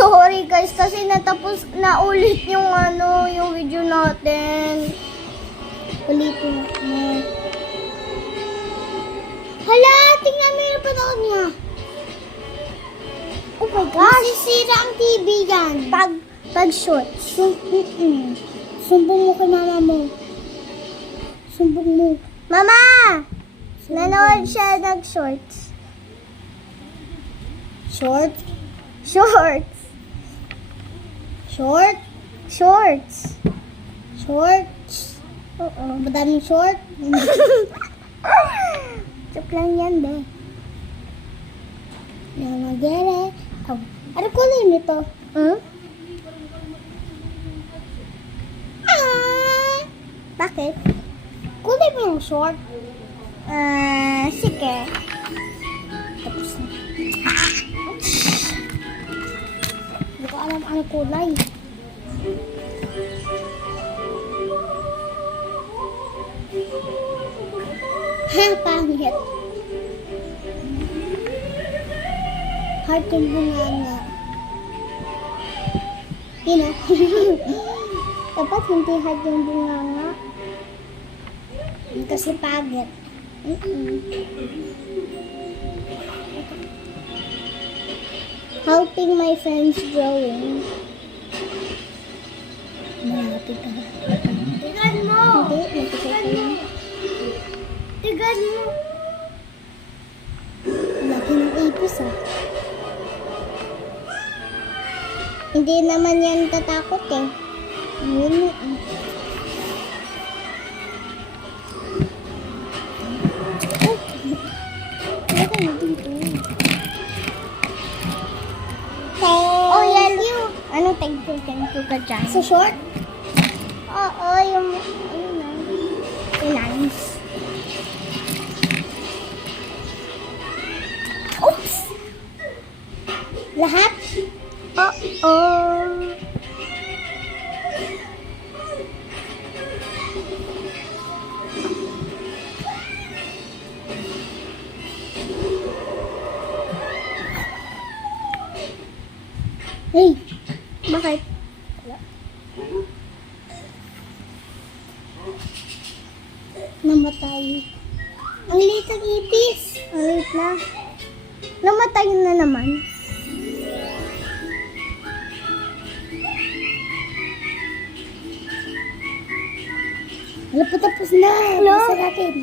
sorry guys kasi natapos na ulit yung yung video natin. Ulitin mo. Hala, tingnan mo yung panood niya. Oh my gosh. Masisira ang TV yan. Pag shorts. Sumbong mo kay mama mo. Sumbong mo. Mama! Nanood siya nag-shorts. Short? Shorts. Short? Shorts. Shorts. Oo. Madaming short. Joke lang yan, be. Namagere. Oh. Ano kulay nito? Bakit? Kulay mo yung short? Sige. Tapos na. Hindi ko alam ano kulay. Ha, pangit. Heart yung bunganga. Yun ah. Dapat hindi heart yung bunganga. Kasi pangit. Helping my friends drawing. Malapit ka. Tigad mo! Hindi, natikay ka lang. Tigad mo! Laki ng ipis ah. Hindi naman yan tatakot eh. Yun na ah. Oh, yan yung... Ano, thank you ka dyan? Sa short? Oo, yung... Ayun na. Yung lines. Oops! Lahat? Oo. Hey! Bakit? Wala. Namatay. Ang liit ang ipis. Ang liit na. Namatay na naman. Wala pa tapos na. Bisa natin.